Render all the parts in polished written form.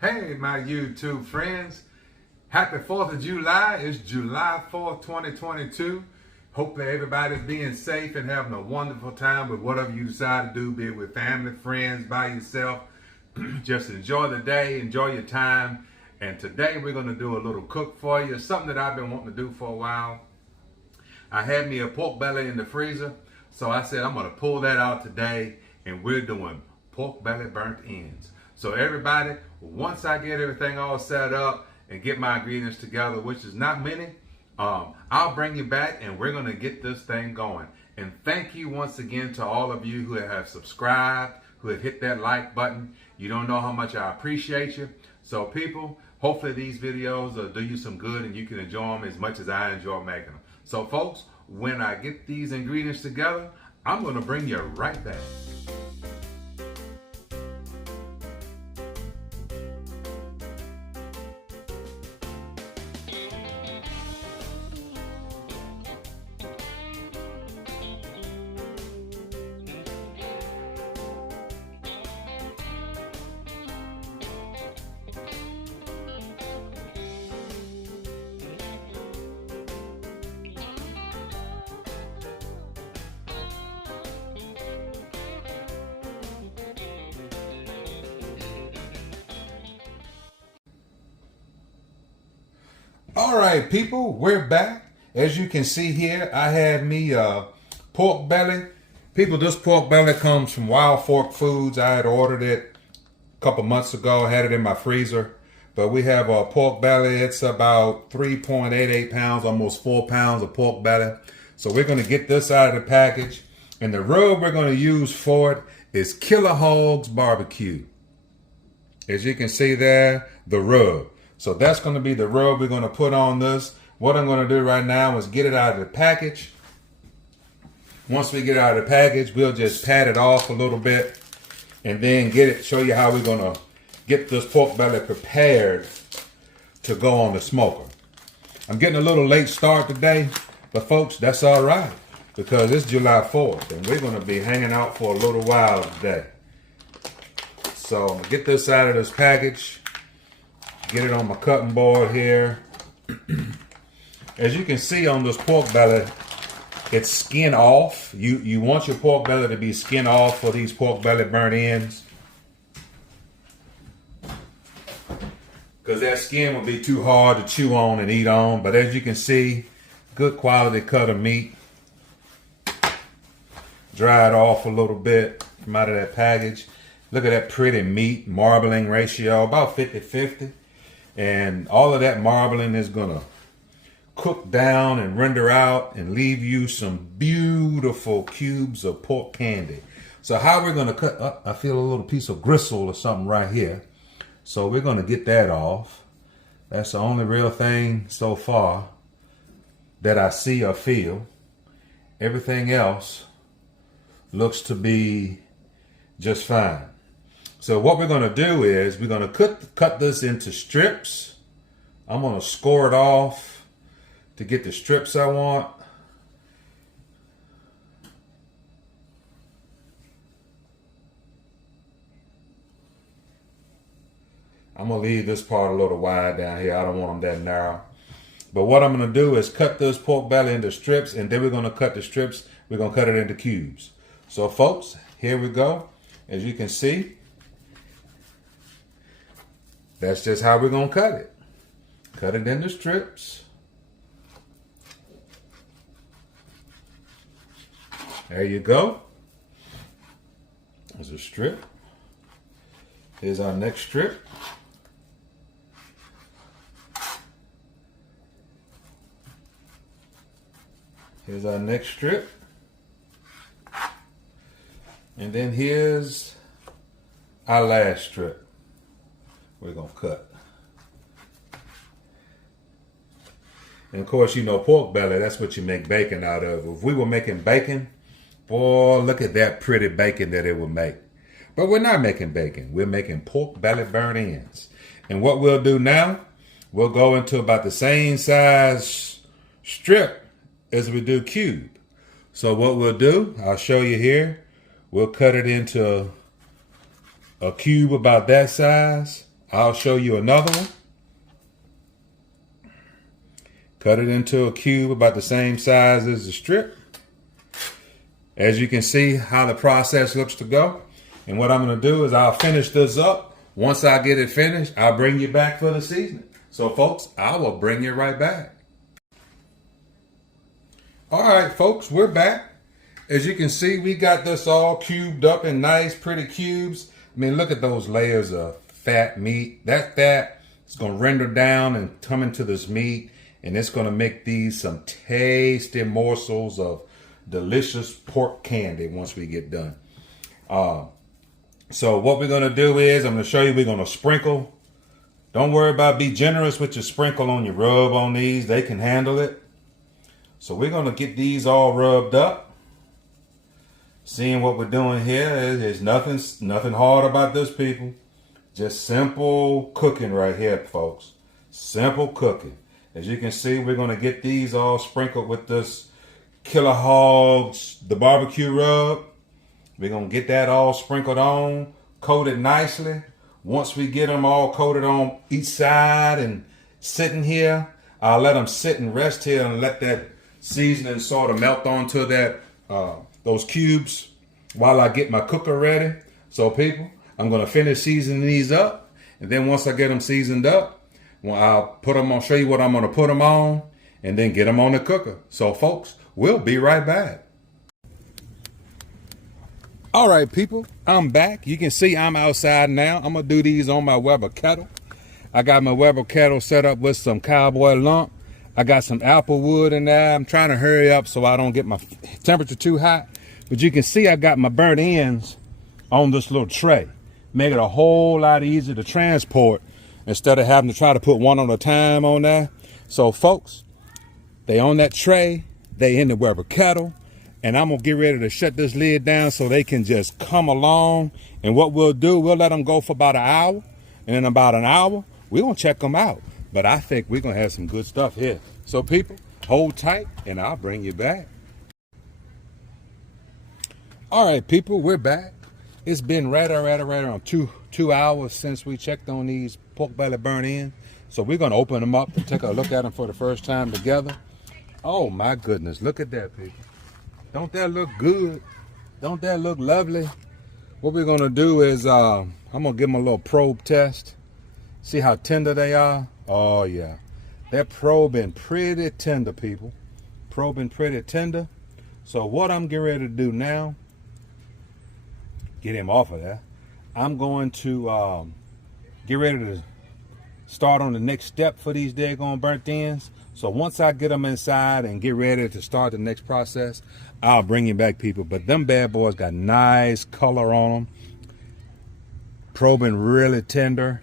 Hey, my YouTube friends. Happy 4th of July. It's July 4th, 2022. Hopefully everybody's being safe and having a wonderful time with whatever you decide to do, be it with family, friends, by yourself. Just enjoy the day, enjoy your time. And today we're going to do a little cook for you. Something that I've been wanting to do for a while. I had me a pork belly in the freezer. So I said I'm going to pull that out today, and we're doing pork belly burnt ends. So everybody, once I get everything all set up and get my ingredients together, which is not many, I'll bring you back and we're gonna get this thing going. And thank you once again to all of you who have subscribed, who have hit that like button. You don't know how much I appreciate you. So people, hopefully these videos will do you some good and you can enjoy them as much as I enjoy making them. So folks, when I get these ingredients together, I'm gonna bring you right back. All right, people, we're back. As you can see here, I have me pork belly. People, this pork belly comes from Wild Fork Foods. I had ordered it a couple months ago. I had it in my freezer. But we have a pork belly. It's about 3.88 pounds, almost 4 pounds of pork belly. So we're going to get this out of the package. And the rub we're going to use for it is Killer Hogs Barbecue. As you can see there, the rub. So that's going to be the rub we're going to put on this. What I'm going to do right now is get it out of the package. Once we get it out of the package, we'll just pat it off a little bit and then show you how we're going to get this pork belly prepared to go on the smoker. I'm getting a little late start today, but folks, that's all right because it's July 4th and we're going to be hanging out for a little while today. So I'm going to get this out of this package. Get it on my cutting board here. As you can see on this pork belly, it's skin off. You want your pork belly to be skin off for these pork belly burnt ends. Because that skin will be too hard to chew on and eat on. But as you can see, good quality cut of meat. Dry it off a little bit from out of that package. Look at that pretty meat marbling ratio, about 50-50. And all of that marbling is gonna cook down and render out and leave you some beautiful cubes of pork candy. So how we're gonna cut up, I feel a little piece of gristle or something right here. So we're gonna get that off. That's the only real thing so far that I see or feel. Everything else looks to be just fine. So what we're going to do is we're going to cut this into strips. I'm going to score it off to get the strips I want. I'm going to leave this part a little wide down here. I don't want them that narrow. But what I'm going to do is cut this pork belly into strips, and then we're going to cut the strips. We're going to cut it into cubes. So folks, here we go. As you can see, that's just how we're going to cut it. Cut it into strips. There you go. There's a strip. Here's our next strip. Here's our next strip. And then here's our last strip. We're going to cut. And of course, you know, pork belly, that's what you make bacon out of. If we were making bacon, boy, look at that pretty bacon that it would make. But we're not making bacon. We're making pork belly burnt ends. And what we'll do now, we'll go into about the same size strip as we do cube. So what we'll do, I'll show you here. We'll cut it into a cube about that size. I'll show you another one. Cut it into a cube about the same size as the strip. As you can see how the process looks to go. And what I'm going to do is I'll finish this up. Once I get it finished, I'll bring you back for the seasoning. So folks, I will bring you right back. All right, folks, we're back. As you can see, we got this all cubed up in nice, pretty cubes. I mean, look at those layers of fat meat. That fat is going to render down and come into this meat. And it's going to make these some tasty morsels of delicious pork candy once we get done. So what we're going to do is, I'm going to show you, we're going to sprinkle. Don't worry about, be generous with your sprinkle on your rub on these. They can handle it. So we're going to get these all rubbed up. Seeing what we're doing here is nothing hard about this, people. Just simple cooking right here, folks. Simple cooking. As you can see, we're going to get these all sprinkled with this Killer Hogs, the barbecue rub. We're going to get that all sprinkled on, coated nicely. Once we get them all coated on each side and sitting here, I'll let them sit and rest here and let that seasoning sort of melt onto that those cubes while I get my cooker ready. So people, I'm going to finish seasoning these up. And then once I get them seasoned up, well, I'll put them on, show you what I'm going to put them on, and then get them on the cooker. So folks, we'll be right back. All right, people, I'm back. You can see I'm outside now. I'm going to do these on my Weber kettle. I got my Weber kettle set up with some cowboy lump. I got some apple wood in there. I'm trying to hurry up so I don't get my temperature too hot. But you can see I got my burnt ends on this little tray. Make it a whole lot easier to transport instead of having to try to put one at a time on there. So folks, they on that tray, they in the Weber kettle, and I'm gonna get ready to shut this lid down so they can just come along. And what we'll do, we'll let them go for about an hour, and in about an hour, we're gonna check them out. But I think we're gonna have some good stuff here. So people, hold tight, and I'll bring you back. All right, people, we're back. It's been right around two hours since we checked on these pork belly burnt ends. So we're going to open them up and take a look at them for the first time together. Oh my goodness, look at that, people. Don't that look good? Don't that look lovely? What we're going to do is I'm going to give them a little probe test. See how tender they are? Oh yeah. They're probing pretty tender, people. Probing pretty tender. So what I'm getting ready to do now, get him off of there. I'm going to get ready to start on the next step for these daggone burnt ends. So once I get them inside and get ready to start the next process, I'll bring you back, people. But them bad boys got nice color on them. Probing really tender.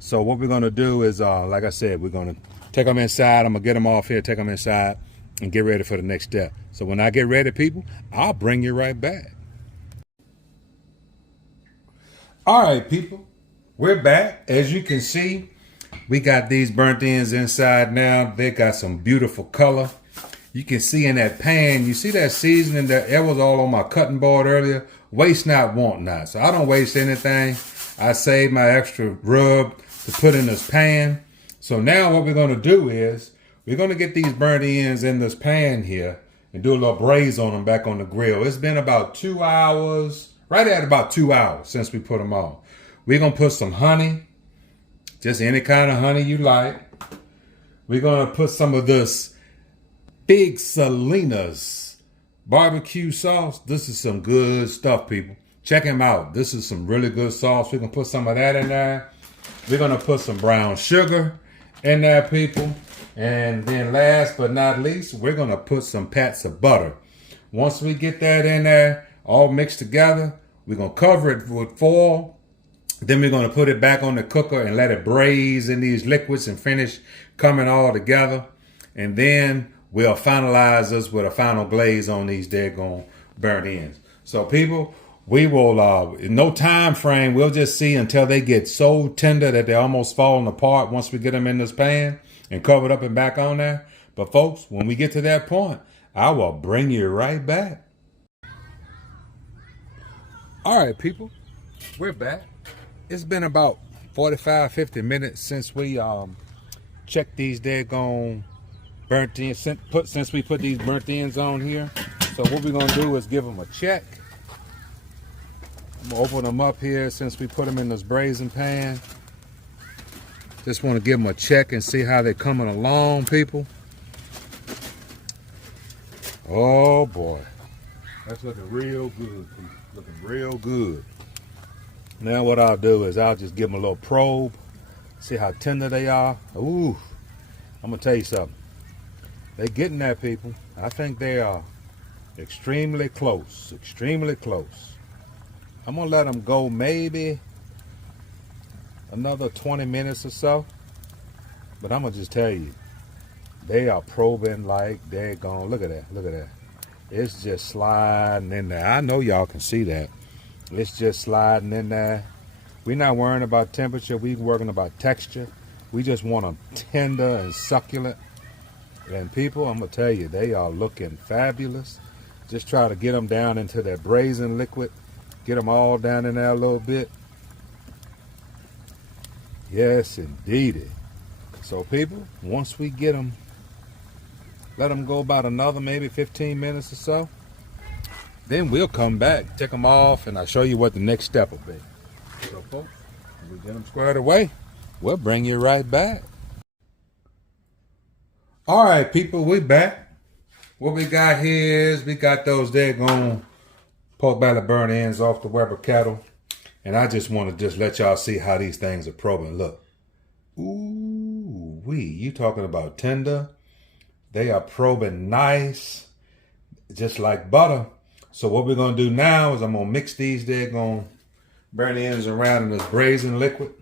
So what we're going to do is, like I said, we're going to take them inside. I'm going to get them off here, take them inside, and get ready for the next step. So when I get ready, people, I'll bring you right back. All right, people, we're back. As you can see, we got these burnt ends inside now. They got some beautiful color. You can see in that pan, you see that seasoning that it was all on my cutting board earlier. Waste not, want not. So I don't waste anything. I save my extra rub to put in this pan. So now what we're going to do is we're going to get these burnt ends in this pan here and do a little braise on them back on the grill. It's been about 2 hours. Right at about 2 hours since we put them on. We're going to put some honey, just any kind of honey you like. We're going to put some of this Big Salinas barbecue sauce. This is some good stuff, people. Check them out. This is some really good sauce. We're going to put some of that in there. We're going to put some brown sugar in there, people. And then last but not least, we're going to put some pats of butter. Once we get that in there, all mixed together, we're going to cover it with foil. Then we're going to put it back on the cooker and let it braise in these liquids and finish coming all together. And then we'll finalize this with a final glaze on these daggone burnt ends. So people, we will, in no time frame, we'll just see until they get so tender that they're almost falling apart once we get them in this pan and covered up and back on there. But folks, when we get to that point, I will bring you right back. All right, people, we're back. It's been about 45, 50 minutes since we checked these daggone burnt ends, since we put these burnt ends on here. So what we're gonna do is give them a check. I'm gonna open them up here since we put them in this braising pan. Just want to give them a check and see how they're coming along, people. Oh boy, that's looking real good, people. Looking real good. Now what I'll do is I'll just give them a little probe, see how tender they are. Ooh, I'm gonna tell you something. They're getting there, people. I think they are extremely close, extremely close. I'm gonna let them go maybe another 20 minutes or so. But I'm gonna just tell you, they are probing like they're gone. Look at that, look at that. It's just sliding in there. I know y'all can see that. It's just sliding in there. We're not worrying about temperature. We're worrying about texture. We just want them tender and succulent. And people, I'm going to tell you, they are looking fabulous. Just try to get them down into that braising liquid. Get them all down in there a little bit. Yes, indeedy. So people, once we get them, let them go about another maybe 15 minutes or so. Then we'll come back, take them off, and I'll show you what the next step will be. So folks, when we get them squared away, we'll bring you right back. All right, people, we back. What we got here is we got those daggone pork belly burnt ends off the Weber kettle. And I just want to just let y'all see how these things are probing. Look. Ooh, you talking about tender. They are probing nice, just like butter. So what we're going to do now is I'm going to mix these daggone burnt ends around in this braising liquid.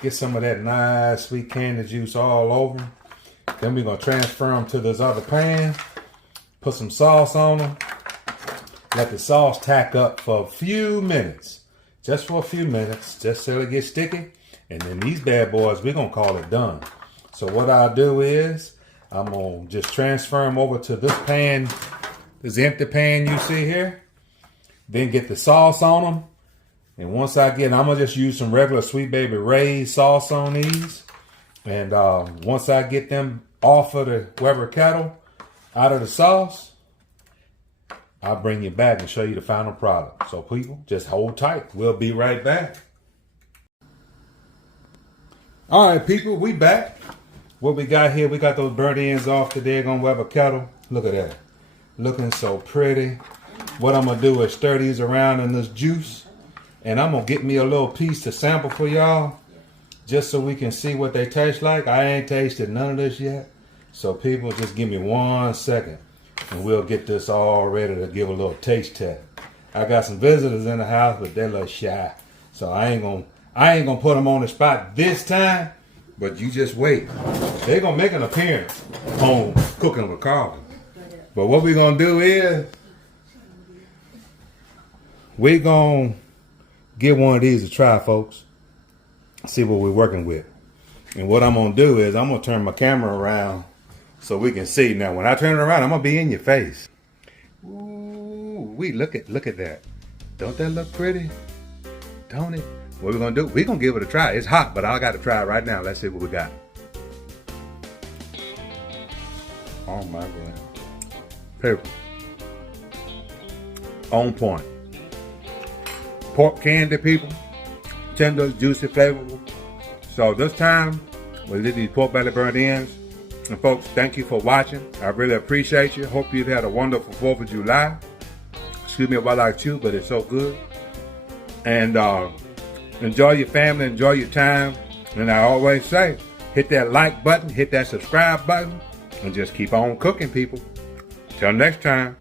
Get some of that nice sweet candy juice all over them. Then we're going to transfer them to this other pan. Put some sauce on them. Let the sauce tack up for a few minutes. Just for a few minutes. Just so it gets sticky. And then these bad boys, we're going to call it done. So what I'll do is I'm going to just transfer them over to this pan. This empty pan you see here. Then get the sauce on them. And once I get, I'm going to just use some regular Sweet Baby Ray's sauce on these. And once I get them off of the Weber kettle, out of the sauce, I'll bring you back and show you the final product. So people, just hold tight. We'll be right back. All right, people, we back. What we got here, we got those burnt ends off the daggone Weber kettle. Look at that. Looking so pretty. What I'm going to do is stir these around in this juice. And I'm going to get me a little piece to sample for y'all. Just so we can see what they taste like. I ain't tasted none of this yet. So people, just give me 1 second. And we'll get this all ready to give a little taste test. I got some visitors in the house, but they're a little shy. So I ain't gonna put them on the spot this time. But you just wait. They're gonna make an appearance home cooking with Carlton. But what we're gonna do is we're gonna get one of these to try, folks. See what we're working with. And what I'm gonna do is I'm gonna turn my camera around so we can see. Now when I turn it around, I'm gonna be in your face. Ooh, look at that. Don't that look pretty? Don't it? What we're gonna do, we're gonna give it a try. It's hot, but I gotta try it right now. Let's see what we got. Oh my God. Pepper. On point. Pork candy, people. Tender, juicy, flavorful. So this time, we did these pork belly burnt ends. And folks, thank you for watching. I really appreciate you. Hope you've had a wonderful 4th of July. Excuse me while I chew, but it's so good. And enjoy your family, enjoy your time. And I always say, hit that like button, hit that subscribe button, and just keep on cooking, people. Till next time.